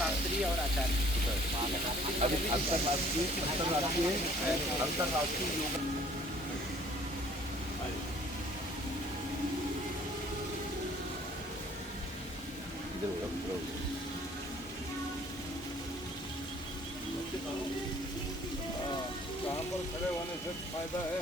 शास्त्री और आचार्य। अभी अंतरराष्ट्रीय योग कहाँ पर खड़े होने से फायदा है।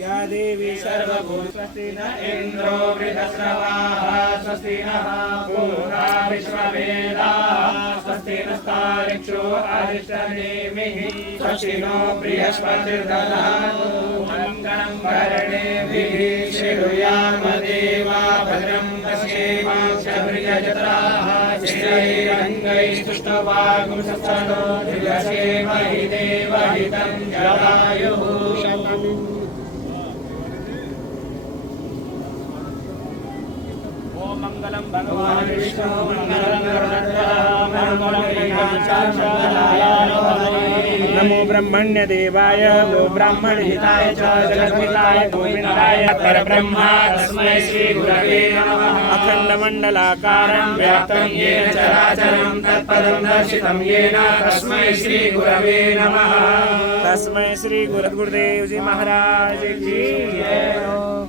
या देवी सर्वभूतस्वस्ति न इंद्रो वृद्धस्रवाः स्वस्ति नः पूर्वा विश्ववेदाः स्वस्ति नस्तारिक्षो अरिष्टनेमिः स्वस्ति नो बृहस्पतिर्दधातु मङ्गलं कर्णेभिः श्रीयाम देवा भद्रं पश्येमाक्षप्रियजत्राः श्रीरङ्गैस्तुष्टवागुंसनो धियसेमहि देवहितं जलायुः मंगलम भगवान विष्णु मंगलं गरुडध्वजः नमो ब्रह्मण्य देवाय गो ब्राह्मण हिताय च जगद्हिताय गोविंदाय परब्रह्मा तस्मै श्री गुरवे नमः अखंड मंडलाकारं व्याप्तं येन चराचरं तत्पदं दर्शितं येन तस्मै श्री गुरवे नमः तस्मै श्री गुरुदेव जी महाराज की जय।